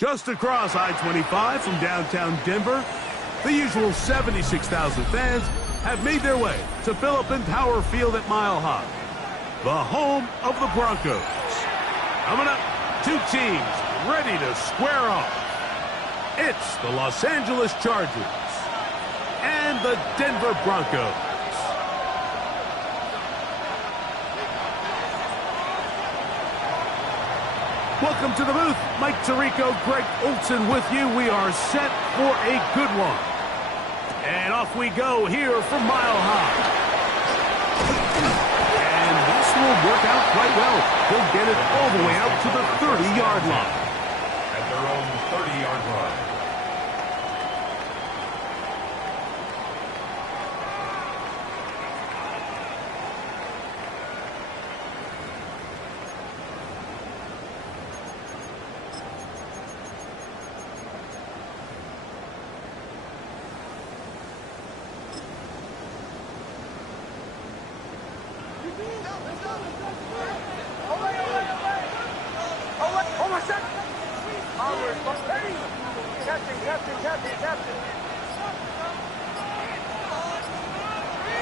Just across I-25 from downtown Denver, the usual 76,000 fans have made their way to Philip Power Field at Mile High, the home of the Broncos. Coming up, two teams ready to square off. It's the Los Angeles Chargers and the Denver Broncos. Welcome to the booth. Mike Tirico, Greg Olson with you. We are set for a good one. And off we go here from Mile High. And this will work out quite well. They'll get it all the way out to the 30-yard line. At their own 30-yard line.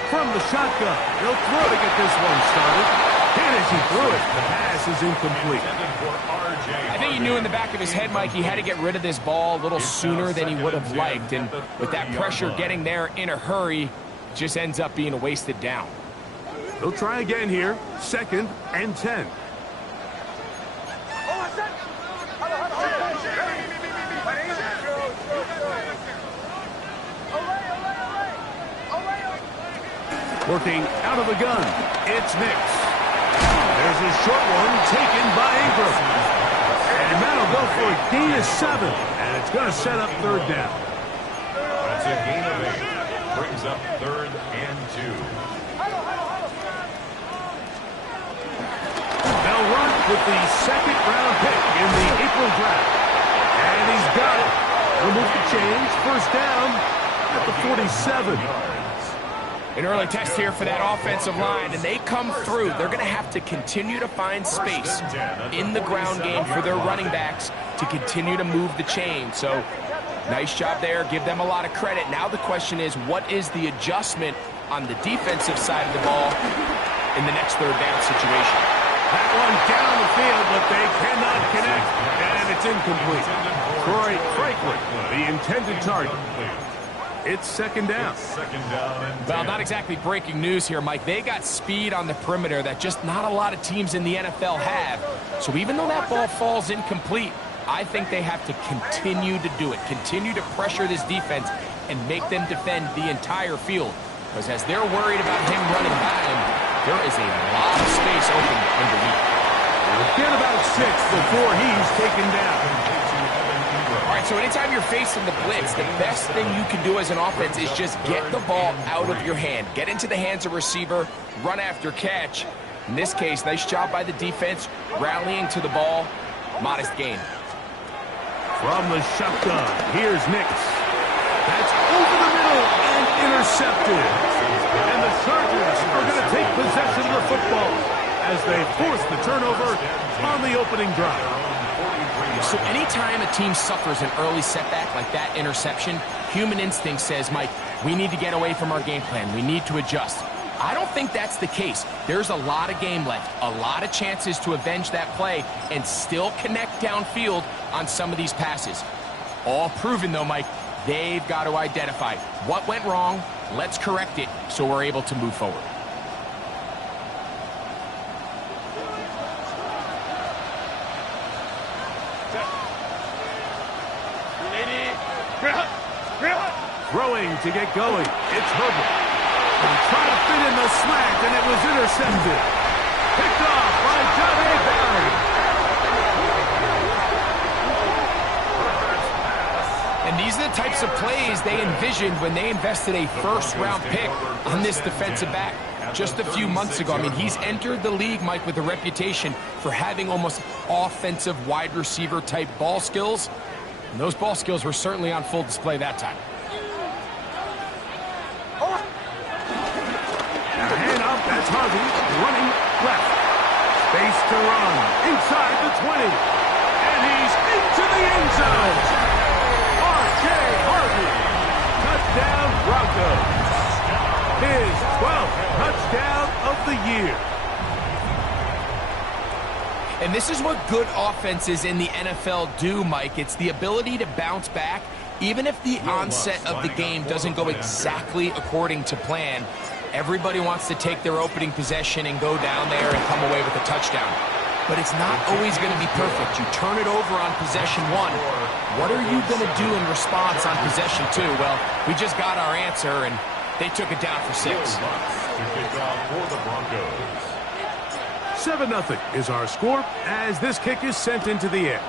From the shotgun, he'll throw to get this one started. And as he threw it, the pass is incomplete. I think he knew in the back of his head, Mike, he had to get rid of this ball a little sooner than he would have liked. And with that pressure getting there in a hurry, it just ends up being a wasted down. He'll try again here, 2nd and 10. Working out of the gun, it's Nix. There's a short one taken by Ingram. And that'll go for a gain of 7. And it's going to set up 3rd down. That's a gain of 8. Brings up 3rd and 2. They'll run with the 2nd-round pick in the April draft. And he's got it. He'll move the chains. 1st down at the 47. An early test here for that offensive line, and they come through. They're going to have to continue to find space in the ground game for their running backs to continue to move the chain. So, nice job there. Give them a lot of credit. Now the question is, what is the adjustment on the defensive side of the ball in the next 3rd down situation? That one down the field, but they cannot connect, and it's incomplete. Troy Franklin, the intended target. It's 2nd down. Well, not exactly breaking news here, Mike. They got speed on the perimeter that just not a lot of teams in the NFL have. So even though that ball falls incomplete, I think they have to continue to do it, continue to pressure this defense and make them defend the entire field. Because as they're worried about him running by them, there is a lot of space open underneath. We'll get about 6 before he's taken down. All right, so anytime you're facing the blitz, the best thing you can do as an offense is just get the ball out of your hand. Get into the hands of receiver, run after catch. In this case, nice job by the defense, rallying to the ball. Modest gain. From the shotgun, here's Nix. That's over the middle and intercepted. And the Chargers are going to take possession of the football as they force the turnover on the opening drive. So anytime a team suffers an early setback like that interception, human instinct says, Mike, we need to get away from our game plan. We need to adjust. I don't think that's the case. There's a lot of game left, a lot of chances to avenge that play and still connect downfield on some of these passes. All proven, though, Mike, they've got to identify what went wrong, let's correct it so we're able to move forward. Throwing to get going. It's Herbert. And trying to fit in the slant, and it was intercepted. Picked off by Johnny Barry. And these are the types of plays they envisioned when they invested a 1st-round pick on this defensive back just a few months ago. I mean, he's entered the league, Mike, with a reputation for having almost offensive wide receiver type ball skills. And those ball skills were certainly on full display that time. Now hand up, that's Harvey, running left. Space to run, inside the 20. And he's into the end zone. R.J. Harvey, touchdown Broncos. His 12th touchdown of the year. And this is what good offenses in the NFL do, Mike. It's the ability to bounce back, even if the onset of the game doesn't go exactly according to plan. Everybody wants to take their opening possession and go down there and come away with a touchdown. But it's not always going to be perfect. You turn it over on possession 1. What are you going to do in response on possession 2? Well, we just got our answer, and they took it down for 6. For the Broncos. 7-0 is our score as this kick is sent into the air.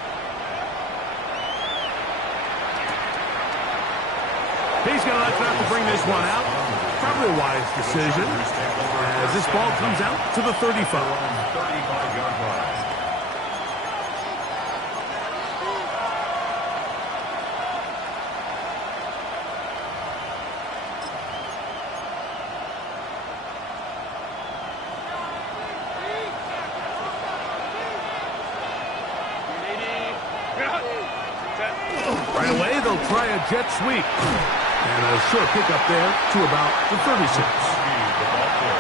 He's going to let that to bring this one out. Probably a wise decision as this ball comes out to the 35. 35-yard line. Right away, they'll try a jet sweep. And a short pickup there to about the 36.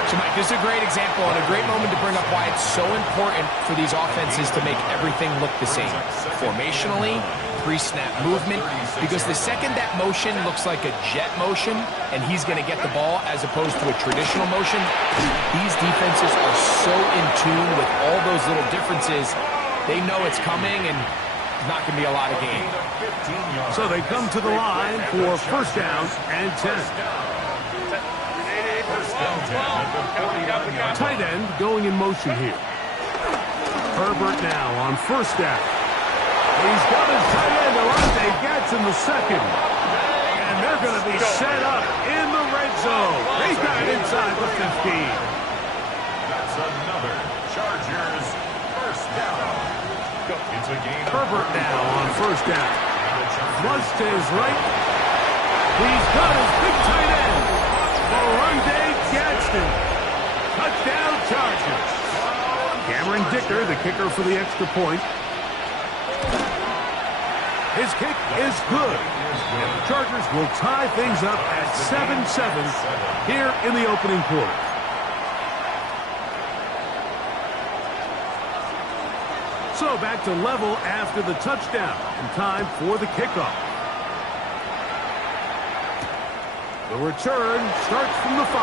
So, Mike, this is a great example and a great moment to bring up why it's so important for these offenses to make everything look the same. Formationally, pre-snap movement, because the second that motion looks like a jet motion and he's going to get the ball as opposed to a traditional motion, these defenses are so in tune with all those little differences. They know it's coming and not going to be a lot of gain. So they come to the line for first down and 10. Tight end going in motion here. Herbert now on first down. He's got his tight end, Delonte gets in the second. And they're going to be set up in the red zone. They got it inside the 15. That's another Chargers first down. It's a gain. Herbert now on first down. Flush to his right. He's got his big tight end. Morande Gadsden. Touchdown Chargers. Cameron Dicker, the kicker for the extra point. His kick is good. And the Chargers will tie things up at 7-7 here in the opening quarter. So back to level after the touchdown and time for the kickoff. The return starts from the 5.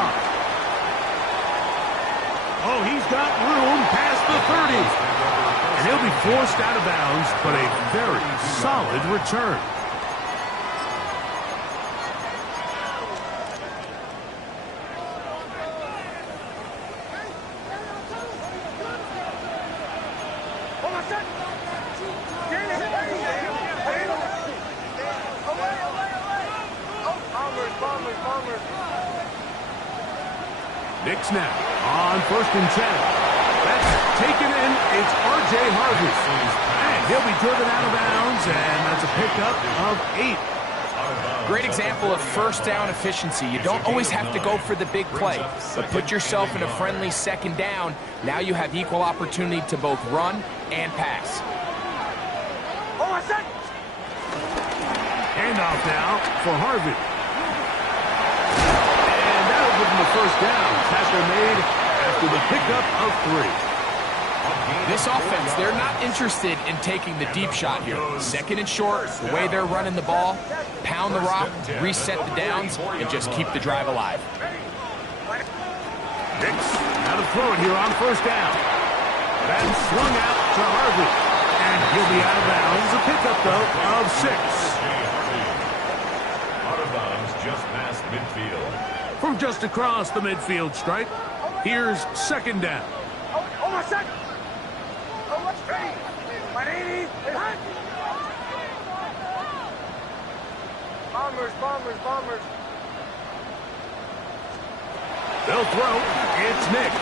Oh, he's got room past the 30. And he'll be forced out of bounds, but a very solid return. Nick snap on 1st and 10. That's taken in. It's R.J. Harvey. And he'll be driven out of bounds, and that's a pickup of 8. Great example of first down efficiency. You don't always have to go for the big play, but put yourself in a friendly second down. Now you have equal opportunity to both run and pass. Handoff now for Harvey. Give him the first down. Tackle made after the pickup of 3. This offense, they're not interested in taking the deep shot here. Second and short, the way they're running the ball, pound the rock, reset the downs, and just keep the drive alive. Dix, now to throw it here on first down. That's swung out to Harvey. And he'll be out of bounds. A pickup, though, of 6. Out of bounds just past midfield. From just across the midfield stripe, here's second down. Bombers. They'll throw. It's Nix.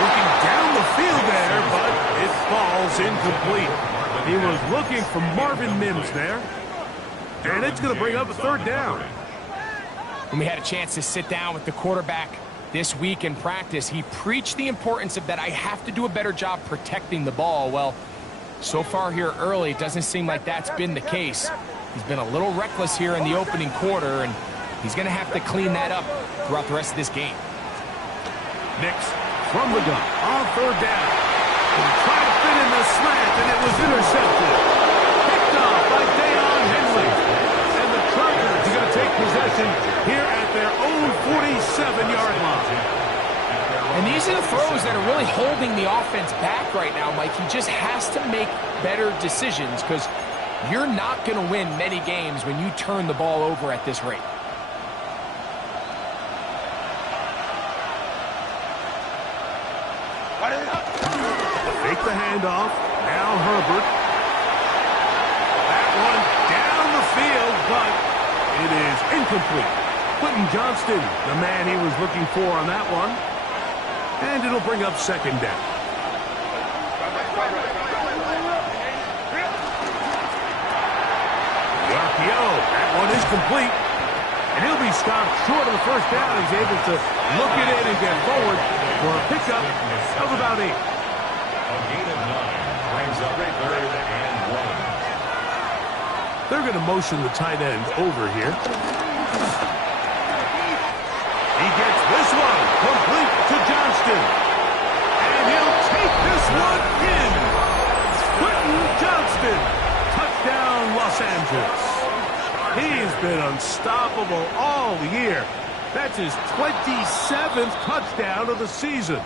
Looking down the field there, but it falls incomplete. He was looking for Marvin Mims there. And it's going to bring up a third down. When we had a chance to sit down with the quarterback This week in practice, he preached the importance of that I have to do a better job protecting the ball. Well, so far here early, it doesn't seem like that's been the case. He's been a little reckless here in the opening quarter, and he's going to have to clean that up throughout the rest of this game. Nix from the gun on third down. He tried to fit in the slant, and it was intercepted. Picked off by Deion Henley. And the Chargers are going to take possession here at their own 47-yard line. And these are the throws that are really holding the offense back right now, Mike. He just has to make better decisions because you're not going to win many games when you turn the ball over at this rate. Take the handoff. Now Herbert. That one down the field, but it is incomplete. Quentin Johnston, the man he was looking for on that one. And it'll bring up second down. The RPO. That one is complete. And he'll be stopped short of the first down. He's able to look it in and get forward for a pickup of about 8. A gain of 9 brings up third and 1. They're going to motion the tight end over here. He gets this one complete to Johnston. And he'll take this one in. Quentin Johnston. Touchdown, Los Angeles. He's been unstoppable all year. That's his 27th touchdown of the season.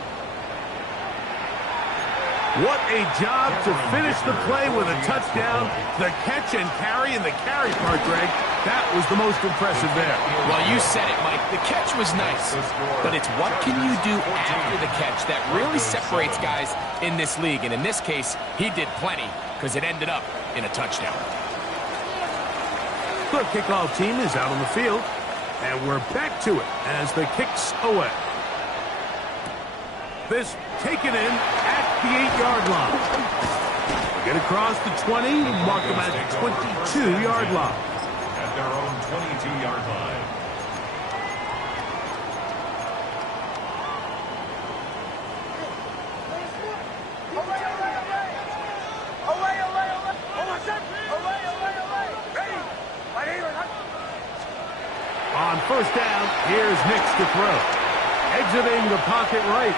What a job to finish the play with a touchdown. The catch and carry, and the carry part, Greg, that was the most impressive there. Well, you said it, Mike. The catch was nice, but it's what can you do after the catch that really separates guys in this league. And in this case, he did plenty because it ended up in a touchdown. The kickoff team is out on the field, and we're back to it as the kick's away. This taken in at the 8-yard line. Get across the 20, mark them at the 22-yard line. At their own 22-yard line. On first down, here's Nix to throw. Exiting the pocket right.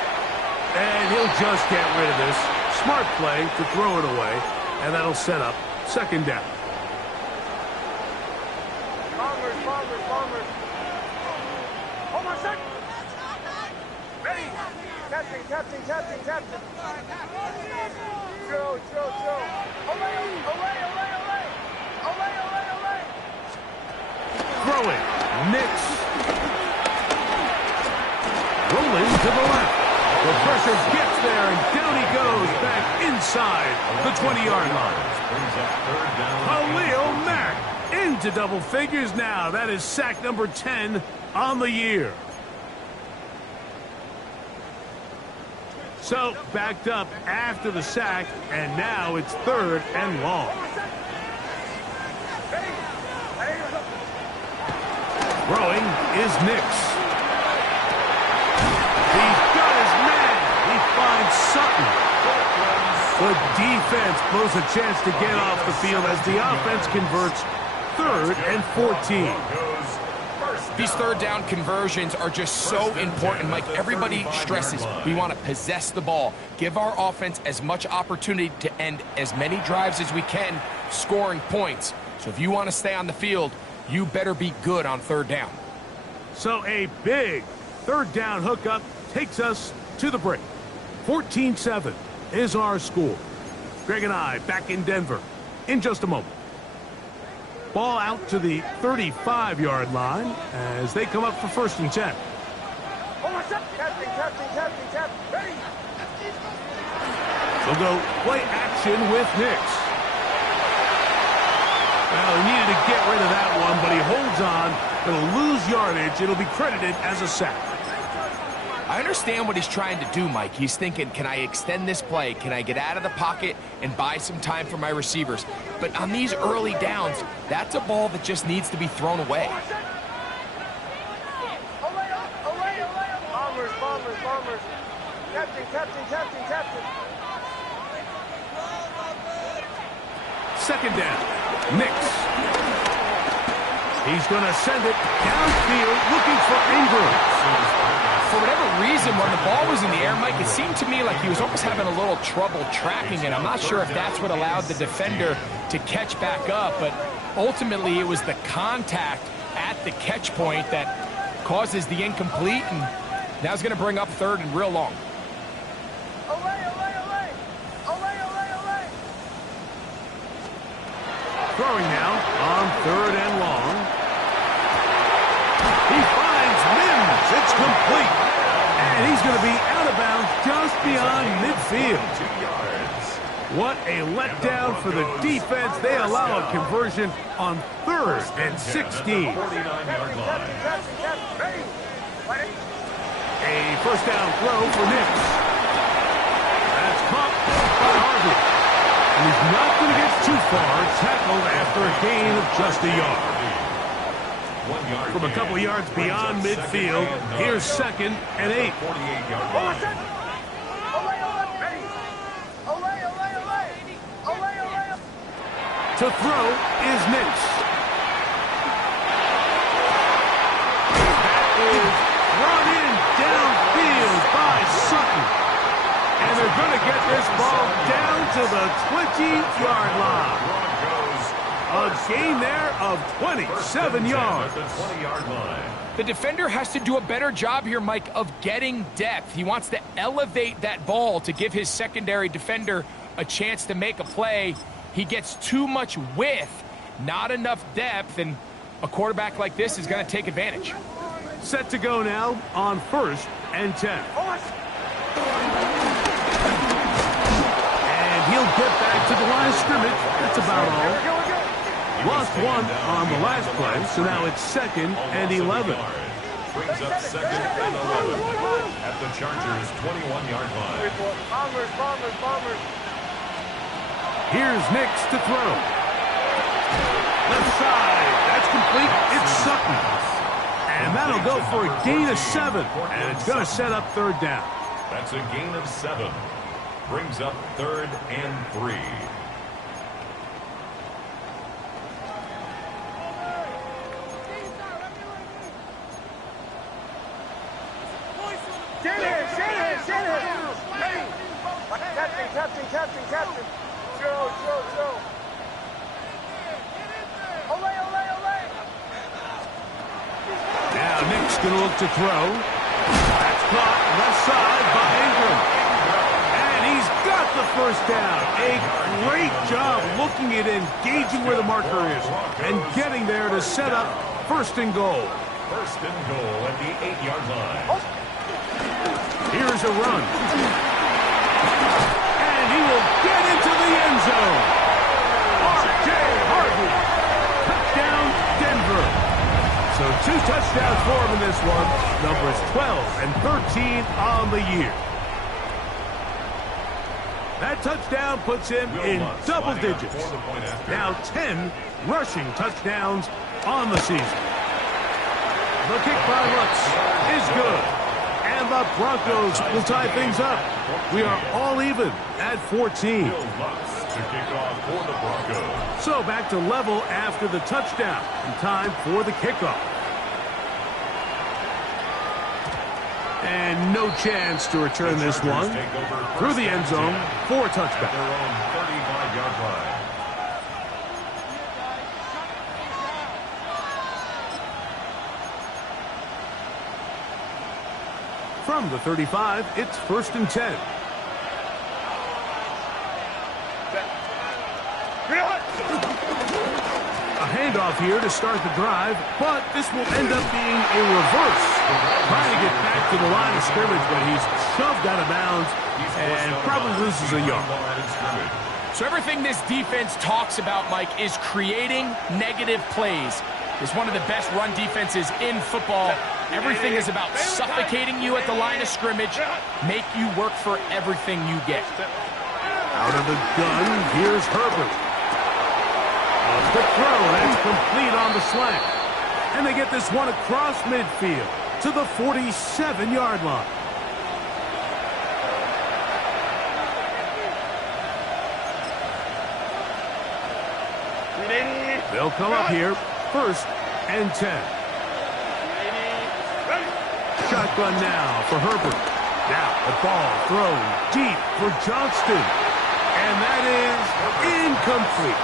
And he'll just get rid of this. Smart play to throw it away. And that'll set up second down. Bombers. Hold on a sec. Ready. Captain. Joe. Away. Throwing. Nix. Rolling to the left. The pressure gets there, and down he goes back inside the 20-yard line. Khalil Mack into double figures now. That is sack number 10 on the year. So, backed up after the sack, and now it's third and long. Throwing is Nix. He's got his man. He finds Sutton. The defense blows a chance to get off the field as the offense converts third and 14. These third down conversions are just so important, Mike. Everybody stresses we want to possess the ball, give our offense as much opportunity to end as many drives as we can, scoring points. So if you want to stay on the field, you better be good on third down. So a big third down hookup takes us to the break. 14-7 is our score. Greg and I back in Denver in just a moment. Ball out to the 35-yard line as they come up for first and 10. Captain. Ready. They'll go play action with Nix. Well, he needed to get rid of that one, but he holds on. It'll lose yardage. It'll be credited as a sack. I understand what he's trying to do, Mike. He's thinking, can I extend this play? Can I get out of the pocket and buy some time for my receivers? But on these early downs, that's a ball that just needs to be thrown away. Captain. Second down. Nix. He's going to send it downfield looking for Ingram. For whatever reason, when the ball was in the air, Mike, it seemed to me like he was almost having a little trouble tracking it. I'm not sure if that's what allowed the defender to catch back up, but ultimately it was the contact at the catch point that causes the incomplete, and now it's going to bring up third and real long. Throwing now on third and long. He finds Mims. It's complete. And he's going to be out of bounds just beyond midfield. 2 yards. What a letdown for the defense. They allow a conversion on third and 16. 49-yard line. A first down throw for Nix. That's caught by Harvey. He's not going to get too far, tackled after a gain of just a yard. 1 yard From a couple gain. yards beyond Brings up midfield, second and 9. here's second and 8. 48-yard line. To throw is Nix. That is run in downfield by Sutton. And they're going to get this ball down to the 20-yard line. A gain there of 27 yards. At the 20-yard line. The defender has to do a better job here, Mike, of getting depth. He wants to elevate that ball to give his secondary defender a chance to make a play. He gets too much width, not enough depth, and a quarterback like this is going to take advantage. Set to go now on first and 10. And he'll get back to the line of scrimmage. That's about all. Lost one on the last play, so now it's second and 11. Brings up second and 11 at the Chargers' 21-yard line. Bombers. Here's Nix to throw. Left side. That's complete. It's Sutton. And that'll go for a gain of 7. And it's going to set up third down. That's a gain of 7. Brings up third and 3. Captain. Joe. Olay. Now Nick's going to look to throw. That's caught left side by Ingram. And he's got the first down. A great job looking at engaging where the marker is and getting there to set up first and goal. First and goal at the 8-yard line. Here's a run. And he will get into the end zone. R.J. Harvey. Touchdown, Denver. So 2 touchdowns for him in this one. Numbers 12 and 13 on the year. That touchdown puts him in double digits. Now 10 rushing touchdowns on the season. The kick by Lutz is good. And the Broncos will tie things up. We are all even at 14. To kick off for the Broncos. So back to level after the touchdown. And time for the kickoff. And no chance to return this one through the end zone for a touchback. Their own 35-yard line. From the 35, it's first and 10. A handoff here to start the drive, but this will end up being a reverse. Trying to get back to the line of scrimmage, but he's shoved out of bounds and probably loses a yard. So everything this defense talks about, Mike, is creating negative plays. It's one of the best run defenses in football. Everything is about suffocating you at the line of scrimmage, make you work for everything you get. Out of the gun, here's Herbert. A quick throw, that's complete on the slant. And they get this one across midfield to the 47-yard line. They'll come up here, 1st and 10. Shotgun now for Herbert. Now the ball thrown deep for Johnston. And that is incomplete.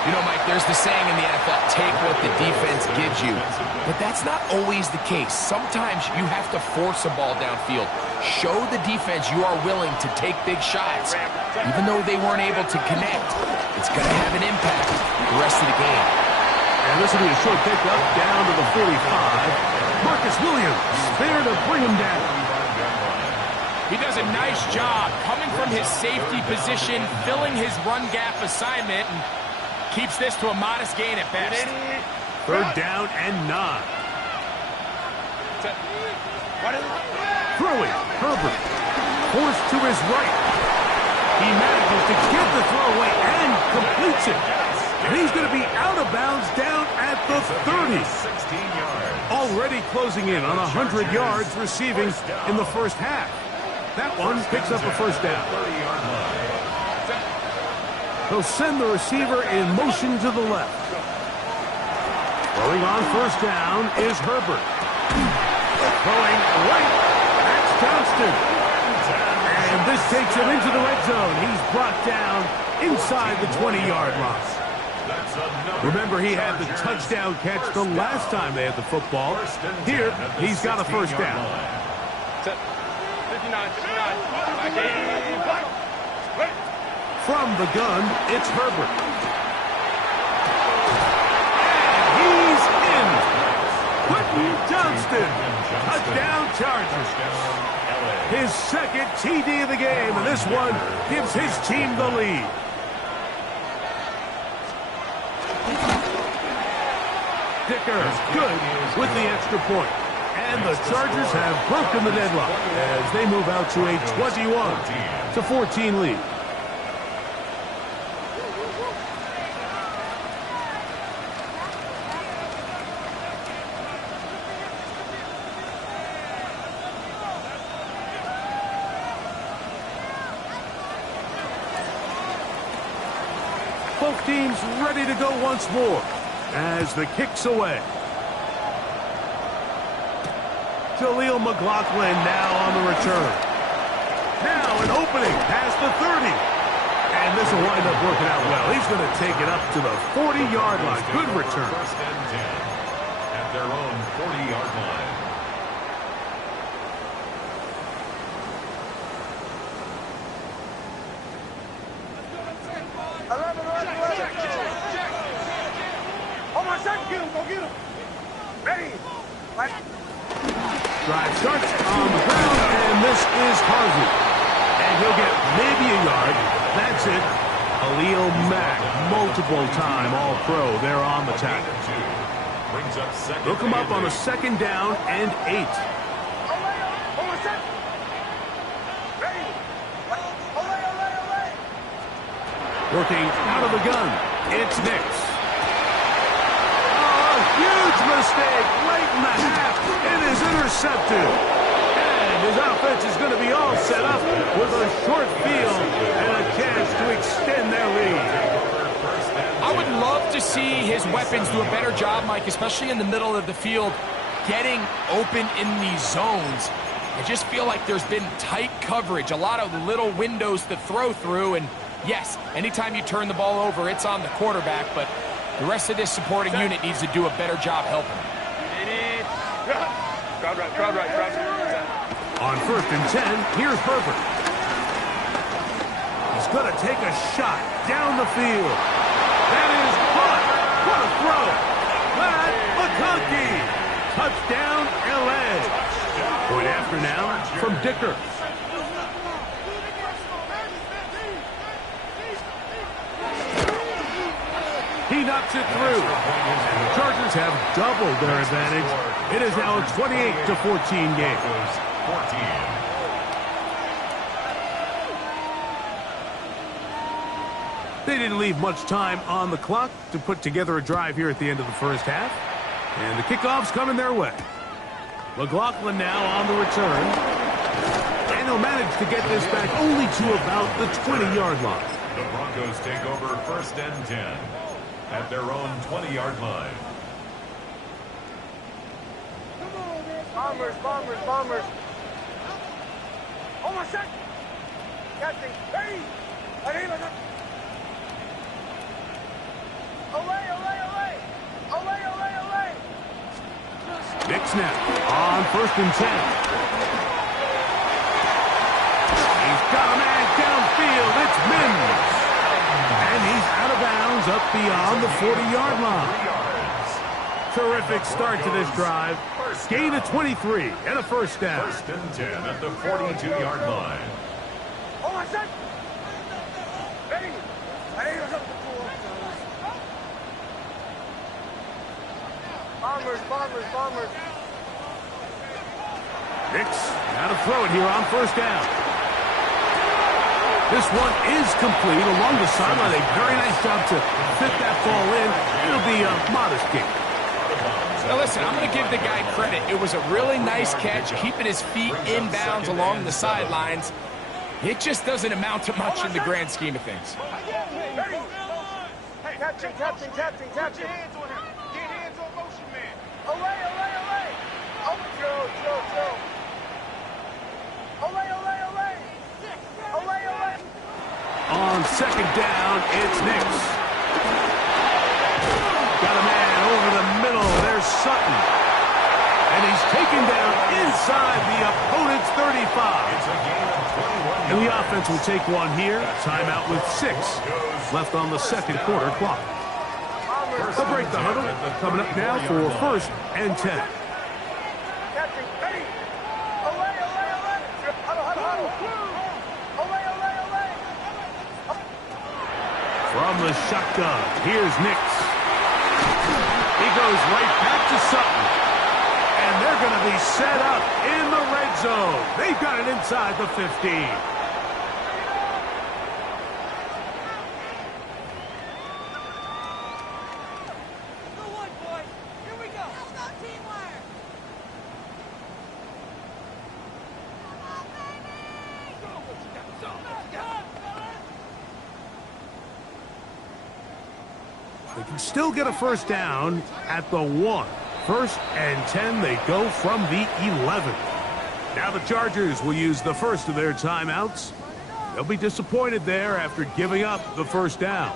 You know, Mike, there's the saying in the NFL, take what the defense gives you. But that's not always the case. Sometimes you have to force a ball downfield. Show the defense you are willing to take big shots. Even though they weren't able to connect, it's going to have an impact the rest of the game. And this will be a short pickup down to the 45. Marcus Williams there to bring him down. He does a nice job coming from his safety position, filling his run gap assignment, and keeps this to a modest gain at best. 3rd down and 9. Throwing, Herbert. Forced to his right. He manages to get the throw away and completes it. And he's going to be out of bounds down at the 30. 16 yards. Already closing in on 100 yards receiving in the first half. That one picks up a 1st down. 30-yard line. He'll send the receiver in motion to the left. Throwing on 1st down is Herbert. Throwing right. That's Johnston. And this takes him into the red zone. He's brought down inside the 20-yard line. Remember, he had the touchdown catch the last time they had the football. Here, he's got a 1st down. 59. From the gun, it's Herbert. And he's in. Quentin Johnston. Touchdown Chargers. His 2nd TD of the game, and this one gives his team the lead. Dicker good with the extra point. And the Chargers have broken the deadlock as they move out to a 21-14 lead. Both teams ready to go once more as the kick's away. Jaleel McLaughlin now on the return. Now an opening past the 30. And this will wind up working out well. He's going to take it up to the 40-yard line. Good return. 1st and 10 at their own 40-yard line. Drive starts on the ground, and this is Harvey. And he'll get maybe a yard. That's it. Khalil Mack, multiple-time All-Pro there on the tackle. They'll come up on a 2nd down and 8. Working out of the gun, it's Nix. Huge mistake late in the half. It is intercepted. And his offense is going to be all set up with a short field and a chance to extend their lead. I would love to see his weapons do a better job, Mike, especially in the middle of the field, getting open in these zones. I just feel like there's been tight coverage, a lot of little windows to throw through. And yes, anytime you turn the ball over, it's on the quarterback, but the rest of this supporting unit needs to do a better job helping. On 1st and 10, here's Herbert. He's going to take a shot down the field. That is caught. What a throw. Matt McConkey. Touchdown, L.A. Point after now from Dicker. He knocks it through. And the Chargers have doubled their advantage. It is now a 28-14 game. They didn't leave much time on the clock to put together a drive here at the end of the first half. And the kickoff's coming their way. McLaughlin now on the return. And he'll manage to get this back only to about the 20-yard line. The Broncos take over 1st and 10. at their own 20-yard line. Bombers, bombers, bombers. Oh, my shot. Catching. Hey! Arriba. Away, away, away. Away, away, away. Nick snap on 1st and 10. He's got a man downfield. It's Mims. And he's out of bounds up beyond the 40-yard line. Terrific start to this drive. Gain of 23 and a first down. 1st and 10 at the 42-yard line. Oh, my shot. Hey! Bombers, bombers, bombers. Nix now to throw it here on 1st down. This one is complete along the sideline. A very nice job to fit that ball in. It'll be a modest gain. Now listen, I'm going to give the guy credit. It was a really nice catch, keeping his feet in bounds along the sidelines. It just doesn't amount to much in the grand scheme of things. Catching, catching, catching, catching. Get hands on motion, man. Away, away, away. Oh, Joe. Away, away, away. Away, away. On 2nd down, it's Nix. Got a man over the middle. There's Sutton. And he's taken down inside the opponent's 35. It's a gain of 21 And the yards. offense will take one here. Timeout with 6 left on the 2nd quarter clock. They'll break the huddle. Coming up now for 1st and 10. Catching. Ready. Away, away, away. Huddle, huddle, huddle. Away, away, away. From the shotgun, here's Nix. He goes right back to Sutton. And they're going to be set up in the red zone. They've got it inside the 15. They can still get a first down at the 1. 1st and 10, they go from the 11. Now the Chargers will use the first of their timeouts. They'll be disappointed there after giving up the first down.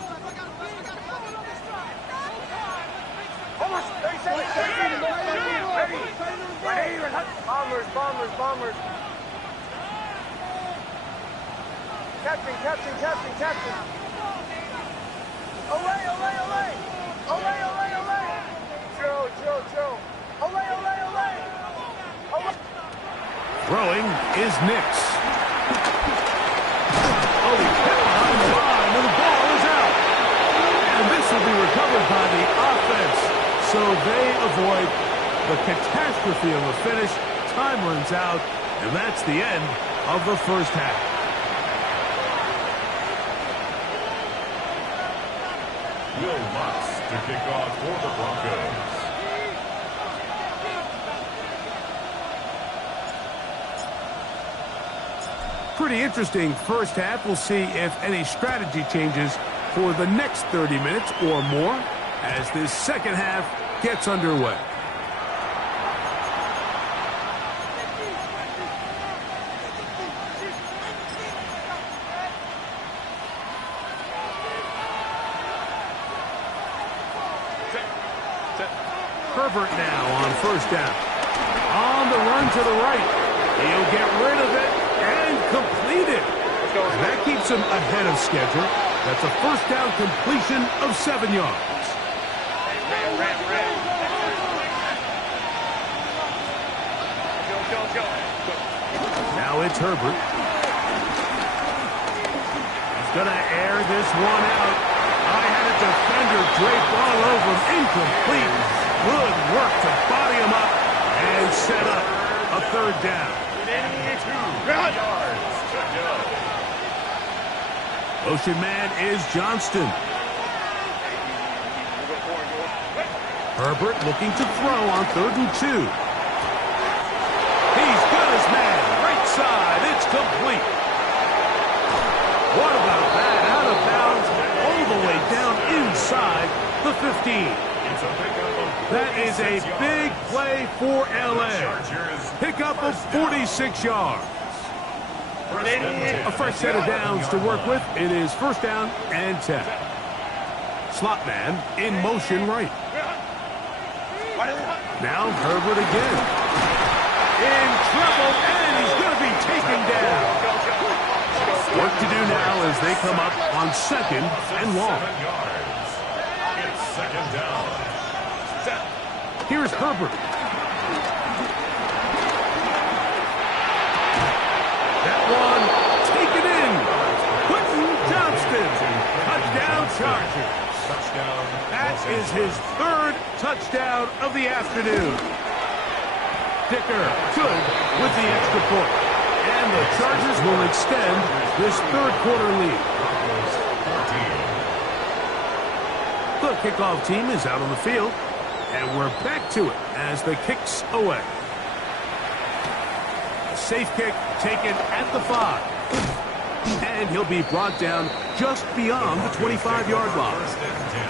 Bombers, bombers, bombers. Catching, catching, catching, catching. Away, away, away. Away, away, away. Joe. Away, away, away. Away. Throwing is Nix. Oh, he hit behind the line, and the ball is out. And this will be recovered by the offense. So they avoid the catastrophe of a finish. Time runs out, and that's the end of the first half. Will Lutz to kick off for the Broncos. Pretty interesting first half. We'll see if any strategy changes for the next 30 minutes or more as this second half gets underway. Herbert now on 1st down. On the run to the right. He'll get rid of it and complete it. And that keeps him ahead of schedule. That's a first down completion of 7 yards. Now it's Herbert. He's going to air this one out. I had a defender drape all over him. Incomplete. Good work to body him up and set up a 3rd down. 2 yards to go. Motion man is Johnston. Herbert looking to throw on 3rd and 2. He's got his man. Right side. It's complete. What about that? Out of bounds all the way down inside inside the 15. That is a big play for LA. Pickup of 46 yards. A fresh set of downs to work with. It is first down and 10. Slot man in motion right. Now Herbert again. In trouble, and he's going to be taken down. Work to do now as they come up on second and long. It's second down. Here's Herbert. That one taken in. Quentin Johnston. Touchdown Chargers. That is his third touchdown of the afternoon. Dicker good with the extra point. And the Chargers will extend this third quarter lead. The kickoff team is out on the field. And we're back to it as the kick's away. A safe kick taken at the 5. And he'll be brought down just beyond the 25-yard line. First and 10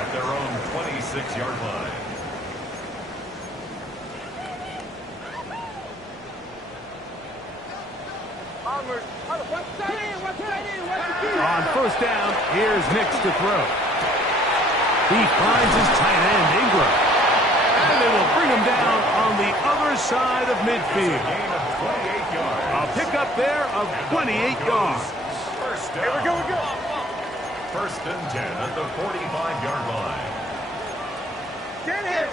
at their own 26-yard line. On first down, here's Nix to throw. He finds his tight end, Ingram. And they will bring him down on the other side of midfield. A pickup there of 28 yards. First down. Here we go. First and 10 at the 45-yard line. Get him.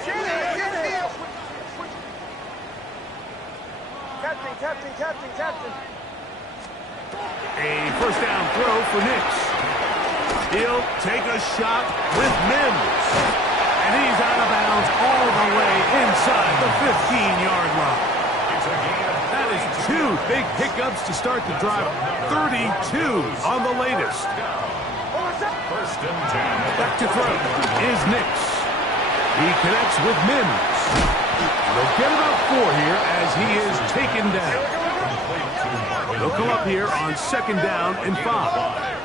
Captain. A first down throw for Nix. He'll take a shot with Mims. And he's out of bounds all the way inside the 15-yard line. That is two big pickups to start the drive. 32 on the latest. First and 10. Back to throw is Nix. He connects with Mims. They'll get about 4 here as he is taken down. They'll come up here on second down and 5.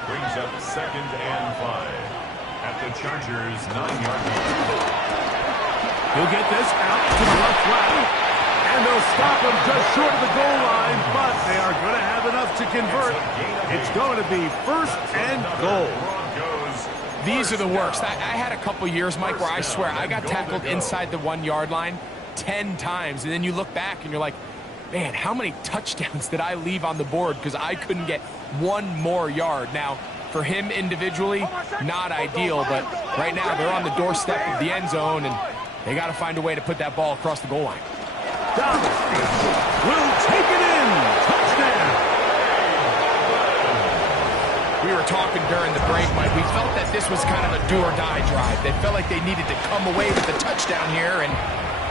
Brings up second and 5 at the Chargers' 9-yard line. He'll get this out to the left flat. And they'll stop him just short of the goal line, but they are going to have enough to convert. It's going to be first and goal. These are the worst. I had a couple years, Mike, where I swear I got tackled inside the 1-yard line 10 times. And then you look back and you're like, man, how many touchdowns did I leave on the board because I couldn't get one more yard? Now, for him individually, not ideal, but right now they're on the doorstep of the end zone, and they got to find a way to put that ball across the goal line. Donovan will take it in. Touchdown. We were talking during the break, Mike. We felt that this was kind of a do-or-die drive. They felt like they needed to come away with the touchdown here, and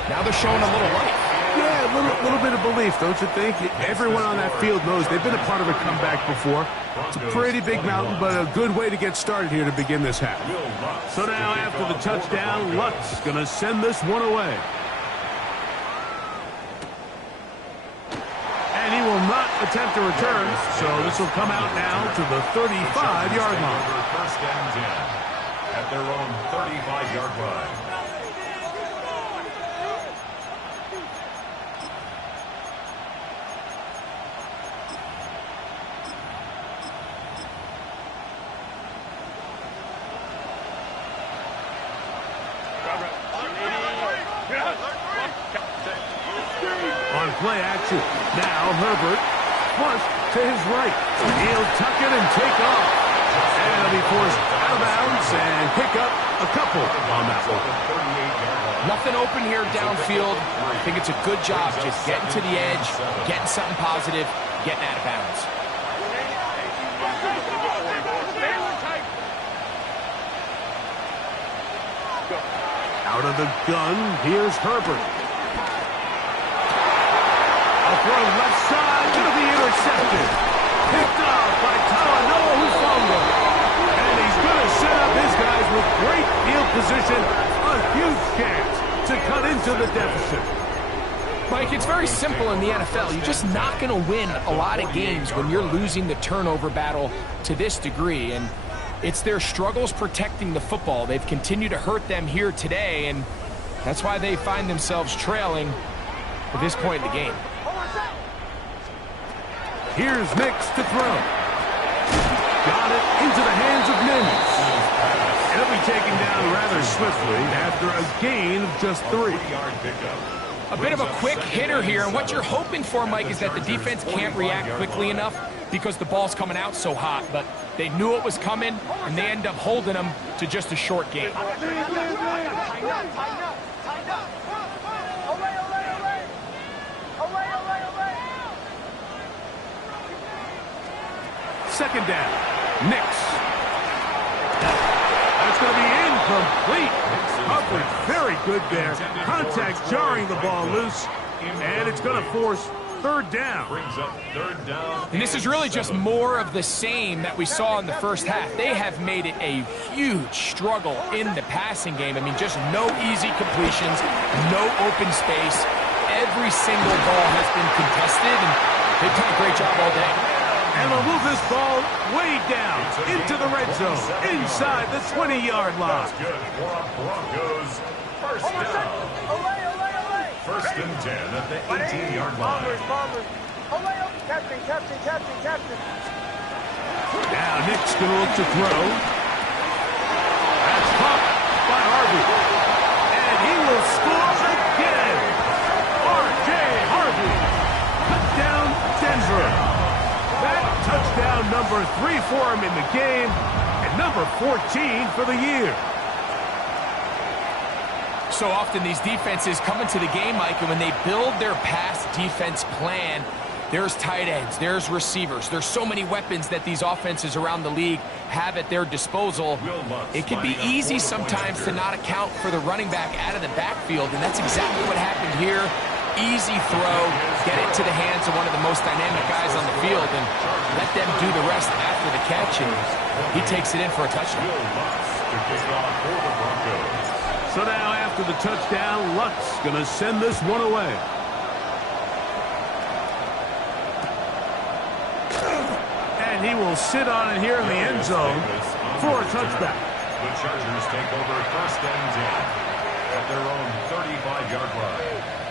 now they're showing a little life. Yeah, a little bit of belief, don't you think? Everyone on that field knows they've been a part of a comeback before. It's a pretty big mountain, but a good way to get started here to begin this half. So now after the touchdown, Lutz going to send this one away. And he will not attempt a return, so this will come out now to the 35-yard line. First and 10 at their own 35-yard line. On play action, now Herbert flush to his right. He'll tuck it and take off. And he'll be forced out of bounds and pick up a couple on that one. Nothing open here downfield. I think it's a good job just getting to the edge, getting something positive, getting out of bounds. Out of the gun, here's Herbert. A throw left side, going to be intercepted. Picked off by Talanoa Hufanga. And he's going to set up his guys with great field position. A huge chance to cut into the deficit. Mike, it's very simple in the NFL. You're just not going to win a lot of games when you're losing the turnover battle to this degree. And It's their struggles protecting the football. They've continued to hurt them here today, and that's why they find themselves trailing at this point in the game. Here's Nix to throw. Got it into the hands of Mims. He'll be taken down rather swiftly after a gain of just 3. A bit of a quick hitter here, and what you're hoping for, Mike, is that the defense can't react quickly enough because the ball's coming out so hot, but they knew it was coming, and they end up holding them to just a short gain. Second down. Nix. That's going to be incomplete. Coverage very good there. Contact jarring the ball loose, and it's going to force third down. Brings up third down. And this is really just more of the same that we saw in the first half. They have made it a huge struggle in the passing game. I mean, just no easy completions, no open space. Every single ball has been contested, and they've done a great job all day. And we'll move this ball way down into the red zone, inside the 20-yard line. That's good for Broncos. First down. First and 10 at the 18-yard line. Captain. Now Nick's going to look to throw. That's caught by Harvey. And he will score again. R.J. Harvey. Touchdown, Denver. That touchdown number 3 for him in the game, and number 14 for the year. So often these defenses come into the game, Mike, and when they build their pass defense plan, there's tight ends, there's receivers, there's so many weapons that these offenses around the league have at their disposal. It can be easy sometimes to not account for the running back out of the backfield, and that's exactly what happened here. Easy throw, get it to the hands of one of the most dynamic guys on the field, and let them do the rest after the catch, and he takes it in for a touchdown. So now after the touchdown, Luck's going to send this one away. And he will sit on it here in the end zone for a touchback. The Chargers take over first and 10 at their own 35-yard line.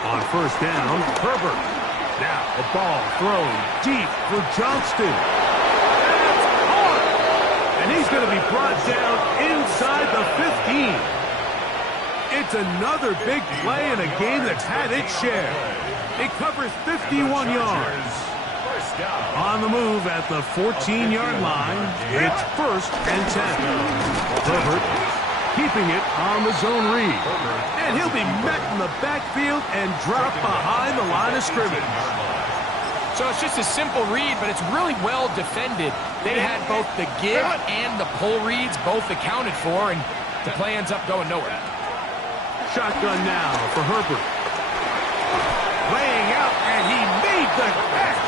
On first down, Herbert. Now the ball thrown deep for Johnston. That's hard. And he's going to be brought down inside the 15. It's another big play in a game that's had its share. It covers 51 yards. On the move at the 14-yard line, it's first and 10. Herbert keeping it on the zone read. And he'll be met in the backfield and dropped behind the line of scrimmage. So it's just a simple read, but it's really well defended. They had both the give and the pull reads both accounted for, and the play ends up going nowhere. Shotgun now for Herbert. Laying out, and he made the catch.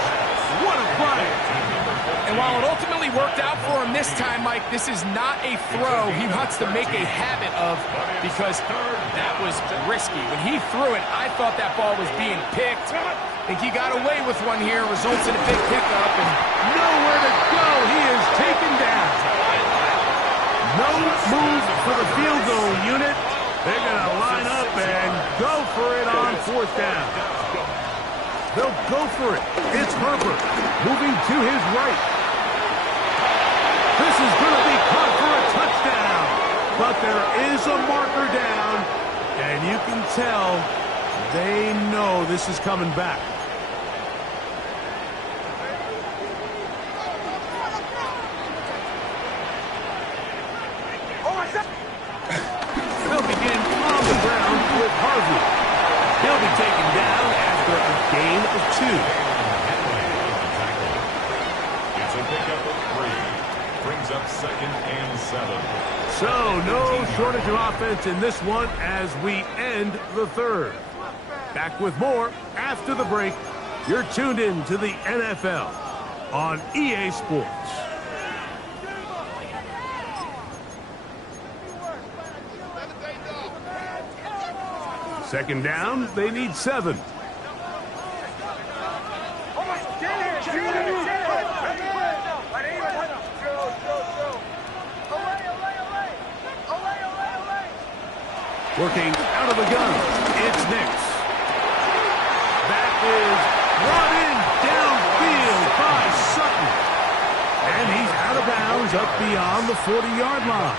What a play. And while it ultimately worked out for him this time, Mike, this is not a throw he wants to make a habit of, because that was risky. When he threw it, I thought that ball was being picked. I think he got away with one here, results in a big pickup, and nowhere to go. He is taken down. No move for the field goal unit. They're going to line up and go for it on fourth down. They'll go for it. It's Herbert moving to his right. This is going to be caught for a touchdown. But there is a marker down, and you can tell they know this is coming back. They'll begin on the ground with Harvey. He'll be taken down after a gain of 2. It's a pickup of 3. Brings up second and 7. So no shortage of offense in this one as we end the third. Back with more after the break. You're tuned in to the NFL on EA Sports. Second down, they need 7. Working out of the gun, it's Nix. That is brought in downfield by Sutton. And he's out of bounds up beyond the 40-yard line.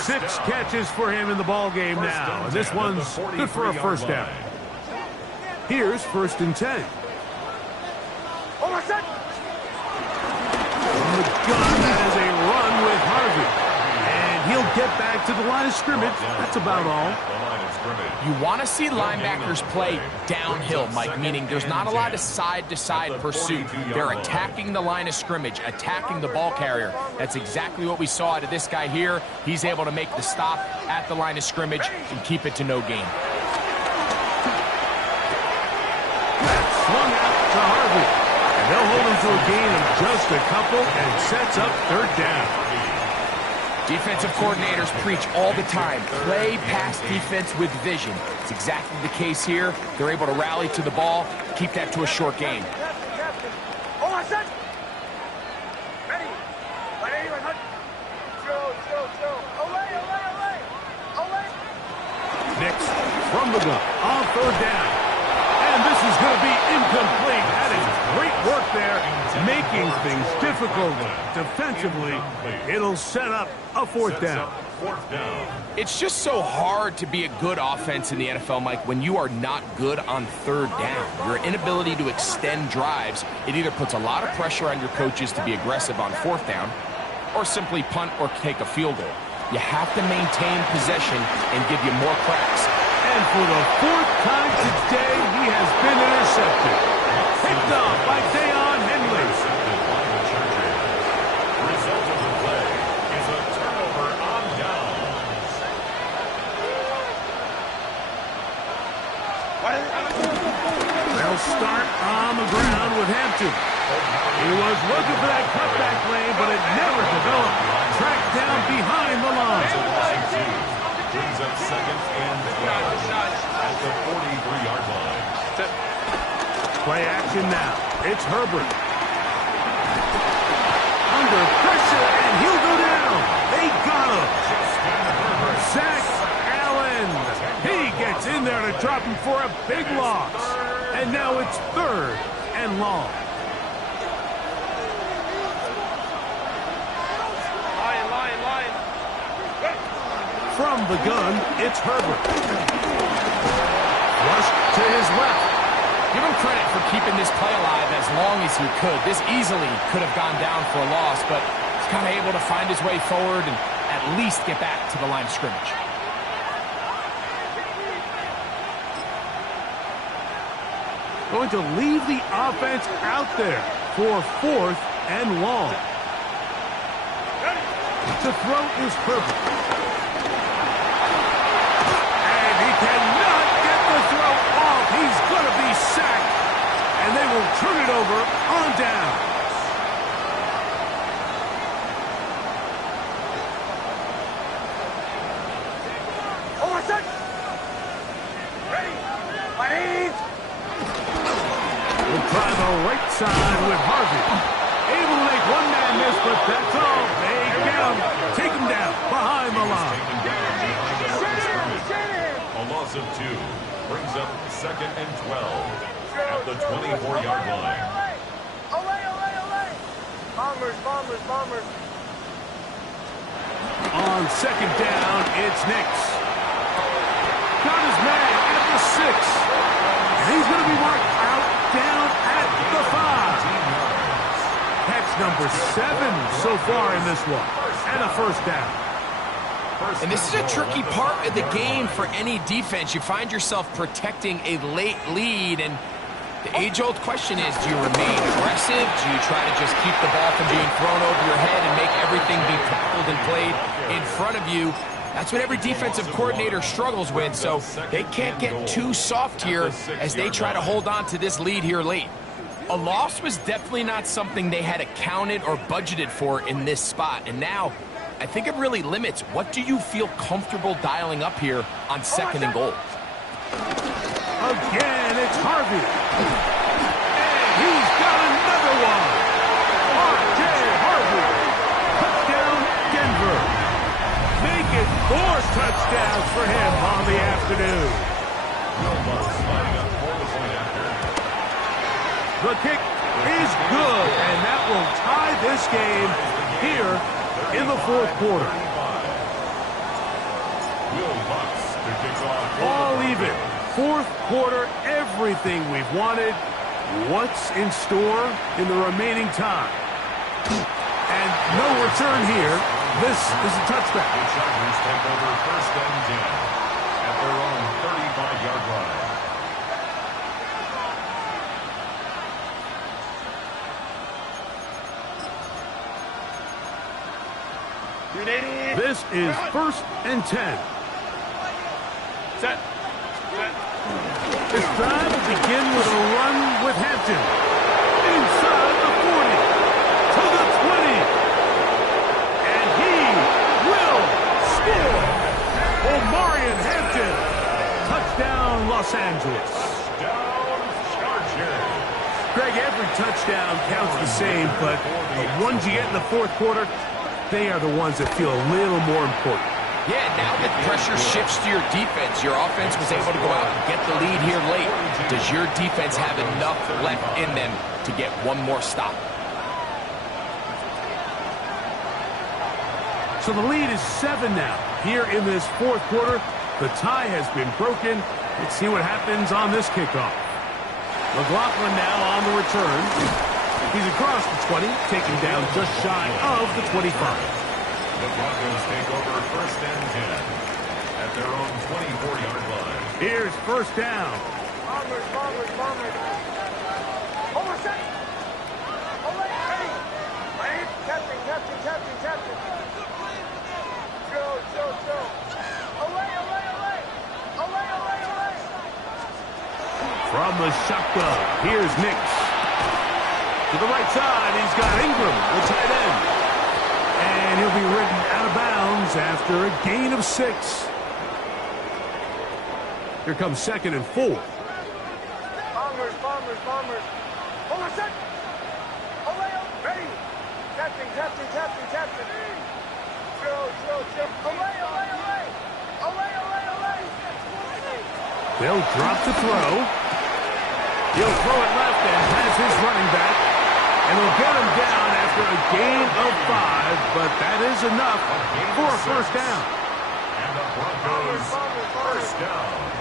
6 catches for him in the ball game now. And this one's good for a first down. Here's 1st and 10. From the gun, that is a run with Harvey. He'll get back to the line of scrimmage. That's about all. You want to see linebackers play downhill, Mike, meaning there's not a lot of side-to-side pursuit. They're attacking the line of scrimmage, attacking the ball carrier. That's exactly what we saw out of this guy here. He's able to make the stop at the line of scrimmage and keep it to no gain. That's swung out to Harvey. And they'll hold him to a gain of just a couple and sets up 3rd down. Defensive coordinators preach all the time, play pass defense with vision. It's exactly the case here. They're able to rally to the ball, keep that to a short gain. Nix from the gun on 3rd down. And this is going to be incomplete. That is great work there, making things difficult defensively. It'll set up a 4th down. It's just so hard to be a good offense in the NFL, Mike, when you are not good on 3rd down. Your inability to extend drives, it either puts a lot of pressure on your coaches to be aggressive on 4th down or simply punt or take a field goal. You have to maintain possession and give you more cracks. And for the 4th time today, he has been intercepted. Picked off by Deion Henley. Result of the play is a turnover on downs. They'll start on the ground with Hampton. He was looking for that cutback lane, but it never developed. Tracked down behind the line. Brings up 2nd and 12 at the 43-yard line. Play action now. It's Herbert. Under pressure, and he'll go down. They got him. Zach Allen. He gets in there to drop him for a big loss. And now it's 3rd and long. From the gun, it's Herbert. Rush to his left. Give him credit for keeping this play alive as long as he could. This easily could have gone down for a loss, but he's kind of able to find his way forward and at least get back to the line of scrimmage. Going to leave the offense out there for 4th and long. To throw is Herbert. And he cannot get the throw off. He's going to be sacked. And they will turn it over on down. We'll try the right side with Harvey. Able to make one man miss, but that's all. They get him. Take him down behind the line. A loss of 2 brings up 2nd and 12 at the 24-yard line. Bombers. On 2nd down, it's Nix. Got his man at the 6. And he's going to be marked out down at the 5. Catch number 7 so far in this one. And a 1st down. And this is a tricky part of the game for any defense. You find yourself protecting a late lead, and the age-old question is, do you remain aggressive? Do you try to just keep the ball from being thrown over your head and make everything be tackled and played in front of you? That's what every defensive coordinator struggles with, so they can't get too soft here as they try to hold on to this lead here late. A loss was definitely not something they had accounted or budgeted for in this spot, and now I think it really limits what do you feel comfortable dialing up here on 2nd and goal. Again, it's Harvey. And he's got another one. R.J. Harvey. Touchdown, Denver. Make it 4 touchdowns for him on the afternoon. The kick is good, and that will tie this game here in the 4th quarter. All even. 4th quarter, everything we've wanted. What's in store in the remaining time? And no return here. This is a touchback. The Chargers take over 1st and 10 at their own 35-yard line. This is 1st and 10. Set. This drive will begin with a run with Hampton. Inside the 40. To the 20. And he will score. Omarion Hampton. Touchdown, Los Angeles. Touchdown, Chargers. Greg, every touchdown counts the same, but the ones you get in the 4th quarter, they are the ones that feel a little more important. Yeah, now that pressure shifts to your defense, your offense was able to go out and get the lead here late. Does your defense have enough left in them to get one more stop? So the lead is 7 now. Here in this 4th quarter, the tie has been broken. Let's see what happens on this kickoff. McLaughlin now on the return. He's across the 20, taken down just shy of the 25. The Broncos take over 1st and 10 at their own 24-yard line. Here's 1st down. Bombers. Over set. Away, ready. Captain. Go. Away. From the shotgun, here's Nix. To the right side, he's got Ingram, the tight end. And he'll be ridden out of bounds after a gain of 6. Here comes 2nd and 4. Bombers. Over set. Away, ready. Captain. Go. Away. They'll drop the throw. He'll throw it left and has his running back. And they'll get him down after a gain of 5, but that is enough for a 1st down. And the Broncos 1st down.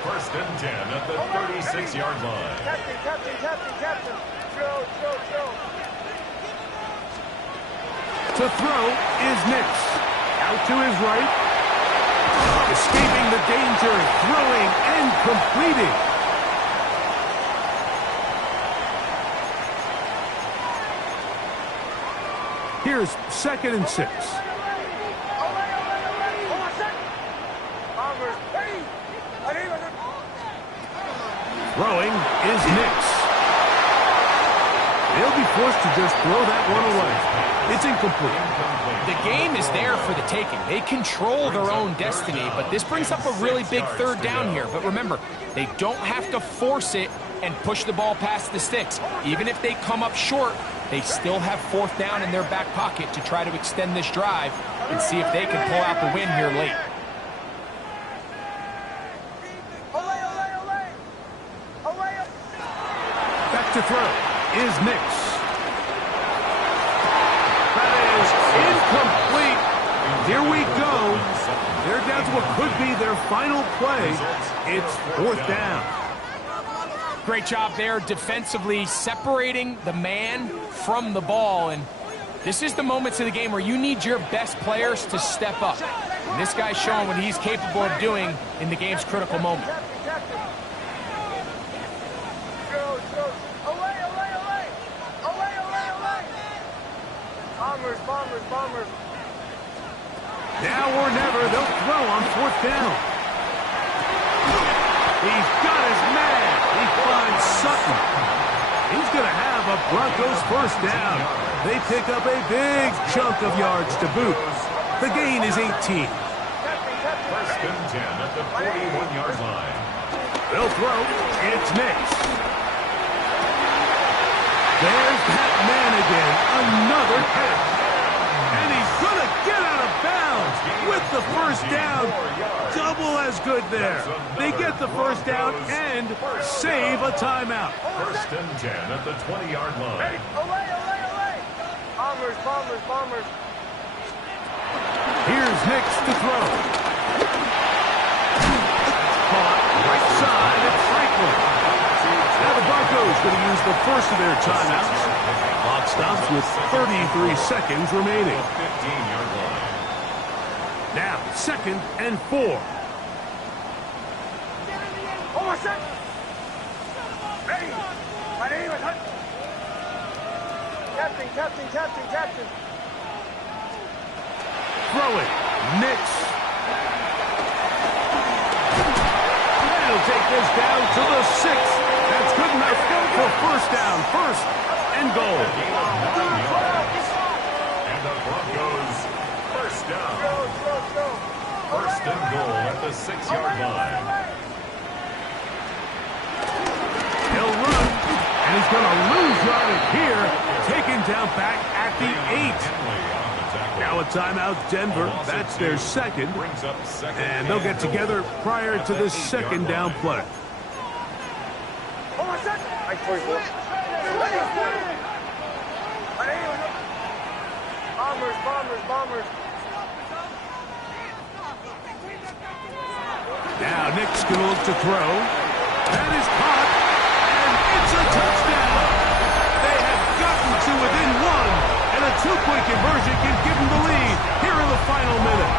1st and 10 at the 36-yard line. Captain. Go. To throw is Nix. Out to his right. Escaping the danger, throwing and completing. Here's 2nd and 6. Throwing is Nix. They'll be forced to just throw that one away. It's incomplete. The game is there for the taking. They control their own destiny, but this brings up a really big 3rd down here. But remember, they don't have to force it and push the ball past the sticks. Even if they come up short, they still have 4th down in their back pocket to try to extend this drive and see if they can pull out the win here late. Back to throw is Nix. That is incomplete. Here we go. They're down to what could be their final play. It's 4th down. Great job there defensively, separating the man from the ball. And this is the moments of the game where you need your best players to step up. And this guy's showing what he's capable of doing in the game's critical moment. Bombers. Now or never, they'll throw on 4th down. He's got his man. He finds Sutton. He's going to have a Broncos 1st down. They pick up a big chunk of yards to boot. The gain is 18. 1st and 10 at the 41-yard line. They'll throw. It's Nix. There's that man again. Another catch. And he's going to get out of bounds with the first down. Double as good there. They get the first down and save a timeout. First and 10 at the 20-yard line. Away. Bombers. Here's Nix to throw. Caught right side at Franklin. Now the Broncos going to use the first of their timeouts. Clock stops with 33 seconds remaining. 15-yard line. Now, 2nd and 4. Ready. My name is Hunt. Captain. Throw it. Nix. They'll take this down to the 6. That's good enough for first down. First and goal. And the Broncos first down. First and goal at the 6-yard line. He'll run, and he's going to lose yardage here. Taken down back at the 8. Now a timeout, Denver. That's their second. And they'll get together prior to this second down play. Bombers. Now Nick's going to look to throw. That is caught, and it's a touchdown. They have gotten to within 1, and a 2-point conversion can give them the lead here in the final minute.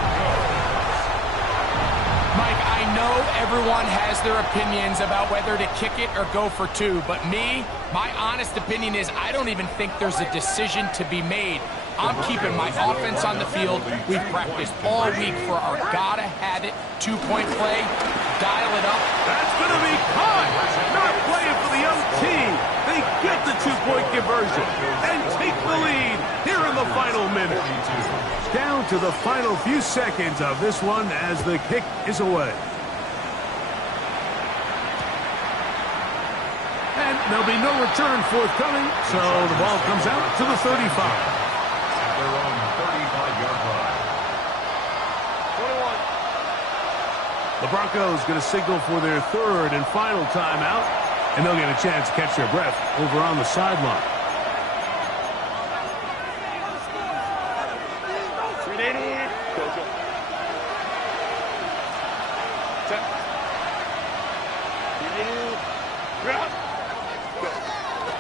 Mike, I know everyone has their opinions about whether to kick it or go for 2, but my honest opinion is I don't even think there's a decision to be made. I'm keeping my offense on the field. We've practiced all week for our gotta-have-it 2-point play. Dial it up. That's going to be caught. Not playing for the young team. They get the 2-point conversion and take the lead here in the final minute. Down to the final few seconds of this one as the kick is away. And there'll be no return forthcoming, so the ball comes out to the 35. Their own 35-yard line. 21. The Broncos going to signal for their third and final timeout, and they'll get a chance to catch their breath over on the sideline.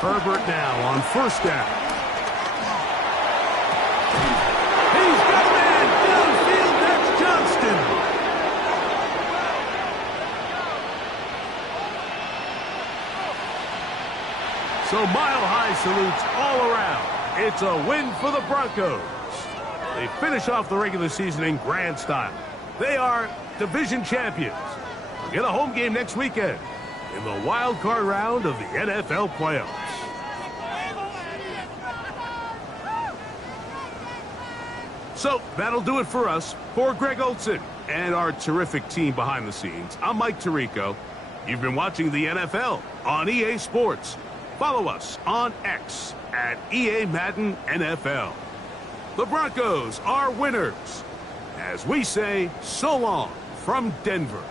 Herbert now on first down. He's got a man downfield. That's Johnston. So mile-high salutes all around. It's a win for the Broncos. They finish off the regular season in grand style. They are division champions. They'll get a home game next weekend in the wild card round of the NFL playoffs. So that'll do it for us. For Greg Olson and our terrific team behind the scenes, I'm Mike Tirico. You've been watching the NFL on EA Sports. Follow us on X at EA Madden NFL. The Broncos are winners. As we say, so long from Denver.